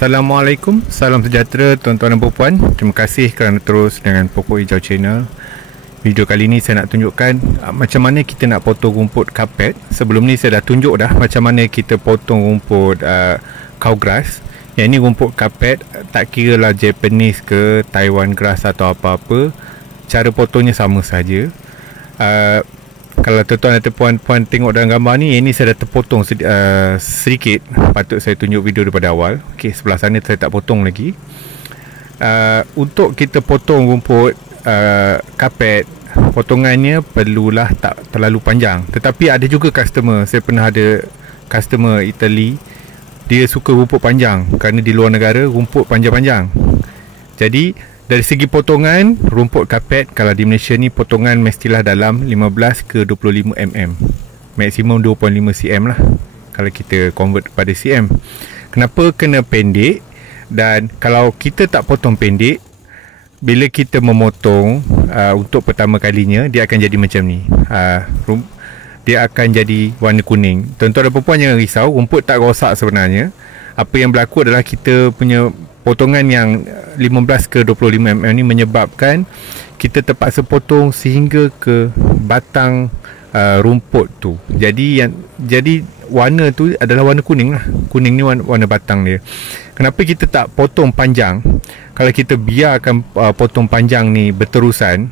Assalamualaikum, salam sejahtera tuan-tuan dan puan. Terima kasih kerana terus dengan Pokok Hijau Channel. Video kali ni saya nak tunjukkan macam mana kita nak potong rumput kapet. Sebelum ni saya dah tunjuk dah macam mana kita potong rumput cow grass. Yang ni rumput kapet, tak kira lah Japanese ke Taiwan grass atau apa-apa, cara potongnya sama saja. Kalau tuan-tuan atau puan-puan tengok dalam gambar ni, ini saya dah terpotong sedikit. Patut saya tunjuk video daripada awal. Okey, sebelah sana saya tak potong lagi. Untuk kita potong rumput kapet, potongannya perlulah tak terlalu panjang. Tetapi ada juga customer, saya pernah ada customer Italy, dia suka rumput panjang kerana di luar negara rumput panjang-panjang. Jadi dari segi potongan rumput kapet, kalau di Malaysia ni potongan mestilah dalam 15 ke 25 mm. Maksimum 2.5 cm lah kalau kita convert pada cm. Kenapa kena pendek? Dan kalau kita tak potong pendek, bila kita memotong untuk pertama kalinya, dia akan jadi macam ni. Dia akan jadi warna kuning. Tuan-tuan dan puan jangan risau, rumput tak rosak sebenarnya. Apa yang berlaku adalah kita punya potongan yang 15 ke 25 mm ni menyebabkan kita terpaksa potong sehingga ke batang rumput tu. Jadi warna tu adalah warna kuning lah. Kuning ni warna batang dia. Kenapa kita tak potong panjang? Kalau kita biarkan potong panjang ni berterusan,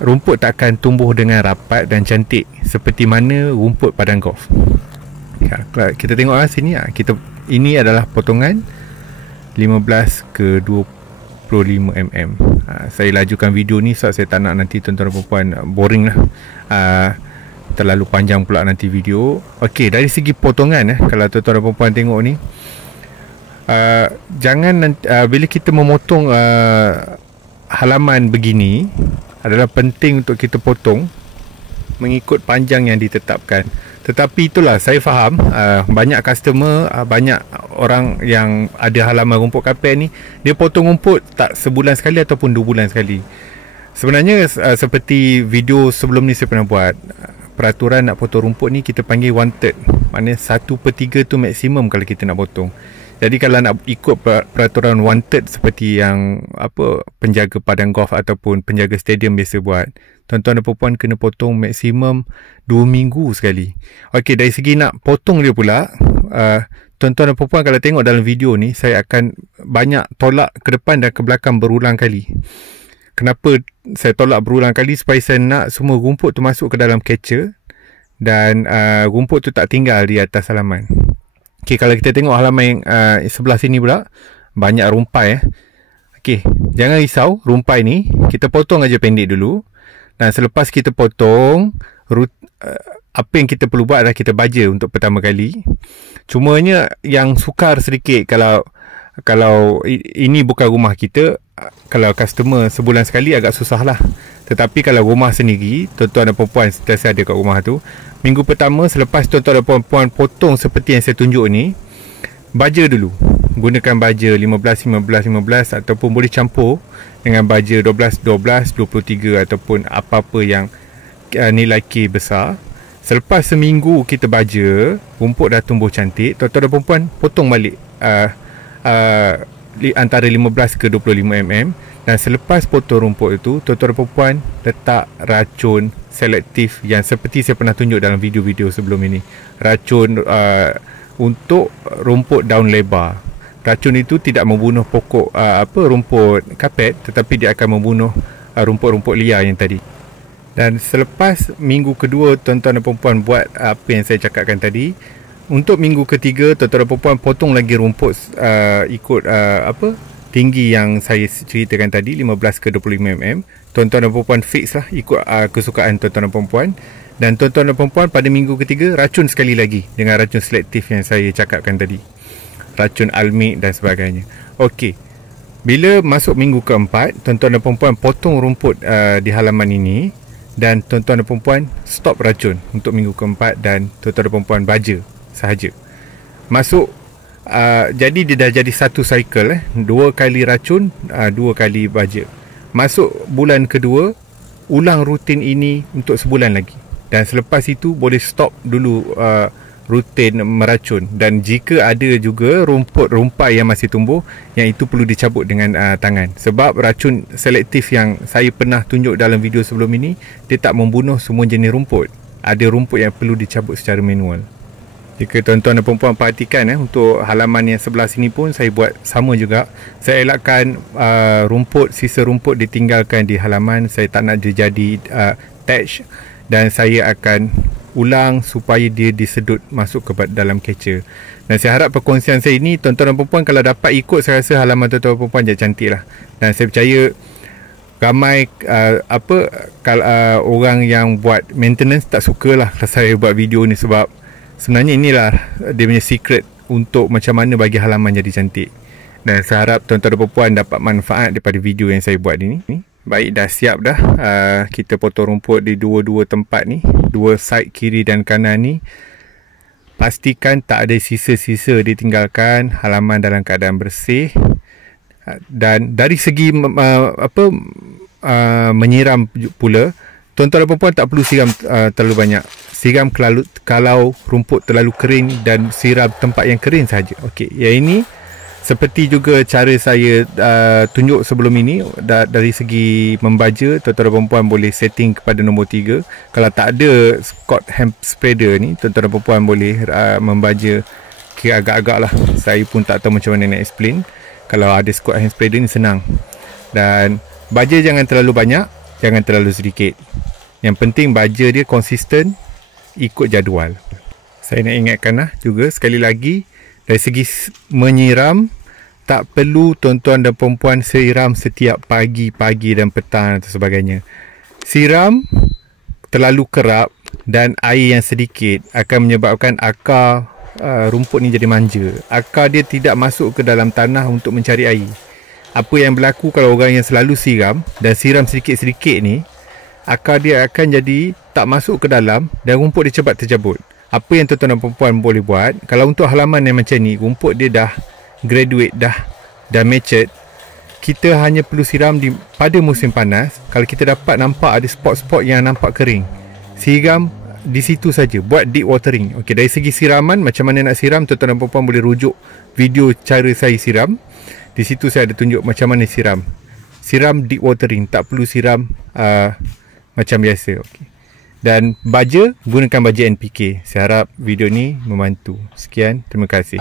rumput tak akan tumbuh dengan rapat dan cantik seperti mana rumput padang golf. Kita tengok sini, ini adalah potongan 15 ke 25 mm. Saya lajukan video ni sebab saya tak nak nanti tuan-tuan dan puan boring lah, terlalu panjang pula nanti video. Okey, dari segi potongan kalau tuan-tuan dan puan tengok ni, jangan bila kita memotong halaman begini, adalah penting untuk kita potong mengikut panjang yang ditetapkan. Tetapi itulah, saya faham banyak customer, banyak orang yang ada halaman rumput kapet ni, dia potong rumput tak sebulan sekali ataupun 2 bulan sekali. Sebenarnya seperti video sebelum ni saya pernah buat, peraturan nak potong rumput ni kita panggil 1/3. Maknanya 1/3 tu maksimum kalau kita nak potong. Jadi kalau nak ikut peraturan 1/3 seperti yang penjaga padang golf ataupun penjaga stadium biasa buat, tuan-tuan dan puan kena potong maksimum 2 minggu sekali. Okey, dari segi nak potong dia pula, tuan-tuan dan puan kalau tengok dalam video ni, saya akan banyak tolak ke depan dan ke belakang berulang kali. Kenapa saya tolak berulang kali? Supaya saya nak semua rumput tu masuk ke dalam catcher dan rumput tu tak tinggal di atas halaman. Okey, kalau kita tengok halaman yang sebelah sini pula, banyak rumpai. Okey, jangan risau, rumpai ni kita potong aja pendek dulu. Dan selepas kita potong, apa yang kita perlu buat adalah kita baja untuk pertama kali. Cumanya yang sukar sedikit kalau ini bukan rumah kita, kalau customer sebulan sekali agak susah lah. Tetapi kalau rumah sendiri, tuan-tuan dan puan sentiasa ada kat rumah tu, minggu pertama selepas tuan-tuan dan puan potong seperti yang saya tunjuk ni, baja dulu. Gunakan baja 15, 15, 15 ataupun boleh campur dengan baja 12, 12, 23 ataupun apa-apa yang nilai K besar. Selepas seminggu kita baja, rumput dah tumbuh cantik, tuan-tuan dan puan potong balik antara 15 ke 25 mm. Dan selepas potong rumput itu, tuan-tuan dan puan letak racun selektif yang seperti saya pernah tunjuk dalam video-video sebelum ini. Racun untuk rumput daun lebar. Racun itu tidak membunuh pokok rumput kapet, tetapi dia akan membunuh rumput-rumput liar yang tadi. Dan selepas minggu kedua tuan-tuan dan puan buat apa yang saya cakapkan tadi, untuk minggu ketiga tuan-tuan dan puan potong lagi rumput ikut tinggi yang saya ceritakan tadi, 15 ke 25 mm. Tuan-tuan dan puan fix lah ikut kesukaan tuan-tuan dan puan. Dan tuan-tuan dan puan pada minggu ketiga racun sekali lagi dengan racun selektif yang saya cakapkan tadi, racun almig dan sebagainya. Okey, bila masuk minggu keempat, tuan-tuan dan puan potong rumput di halaman ini, dan tuan-tuan dan puan stop racun untuk minggu keempat, dan tuan-tuan dan puan baja sahaja. Masuk jadi dia dah jadi satu cycle, 2 kali racun, 2 kali baja. Masuk bulan kedua, ulang rutin ini untuk sebulan lagi. Dan selepas itu boleh stop dulu rutin meracun. Dan jika ada juga rumput rumpai yang masih tumbuh, yang itu perlu dicabut dengan tangan. Sebab racun selektif yang saya pernah tunjuk dalam video sebelum ini, dia tak membunuh semua jenis rumput. Ada rumput yang perlu dicabut secara manual. Jika tuan-tuan dan perempuan perhatikan, untuk halaman yang sebelah sini pun saya buat sama juga. Saya elakkan sisa rumput ditinggalkan di halaman. Saya tak nak dia jadi thatch, dan saya akan ulang supaya dia disedut masuk ke dalam catcher. Dan saya harap perkongsian saya ini, tuan-tuan dan perempuan kalau dapat ikut, saya rasa halaman tuan-tuan dan perempuan jadi cantik lah. Dan saya percaya ramai orang yang buat maintenance tak sukalah kalau saya buat video ni, sebab sebenarnya inilah dia punya secret untuk macam mana bagi halaman jadi cantik. Dan saya harap tuan-tuan dan perempuan dapat manfaat daripada video yang saya buat ini. Baik, dah siap dah. Kita potong rumput di dua-dua tempat ni, dua side kiri dan kanan ni. Pastikan tak ada sisa-sisa ditinggalkan, halaman dalam keadaan bersih. Dan dari segi menyiram pula, tuan-tuan dan perempuan tak perlu siram terlalu banyak. Siram kalau rumput terlalu kering, dan siram tempat yang kering saja. Okey, yang ini seperti juga cara saya tunjuk sebelum ini. Dari segi membaja, tuan-tuan dan perempuan boleh setting kepada nombor 3. Kalau tak ada Scott hand spreader ni, tuan-tuan dan perempuan boleh membaja kira agak-agak lah. Saya pun tak tahu macam mana nak explain. Kalau ada Scott hand spreader ni senang. Dan baja jangan terlalu banyak, jangan terlalu sedikit. Yang penting baja dia konsisten, ikut jadual. Saya nak ingatkan juga sekali lagi, dari segi menyiram, tak perlu tuan-tuan dan perempuan siram setiap pagi dan petang dan sebagainya. Siram terlalu kerap dan air yang sedikit akan menyebabkan akar rumput ni jadi manja. Akar dia tidak masuk ke dalam tanah untuk mencari air. Apa yang berlaku kalau orang yang selalu siram dan siram sedikit-sedikit ni, akar dia akan jadi tak masuk ke dalam dan rumput dia cepat terjabut. Apa yang tuan-tuan dan perempuan boleh buat, kalau untuk halaman yang macam ni, rumput dia dah graduate, dah matured, kita hanya perlu siram pada musim panas. Kalau kita dapat nampak ada spot-spot yang nampak kering, siram di situ saja, buat deep watering. Okey, dari segi siraman, macam mana nak siram, tuan-tuan dan perempuan boleh rujuk video cara saya siram. Di situ saya ada tunjuk macam mana siram. Siram deep watering, tak perlu siram macam biasa. Okey. Dan baja, gunakan baja NPK. Saya harap video ni membantu. Sekian, terima kasih.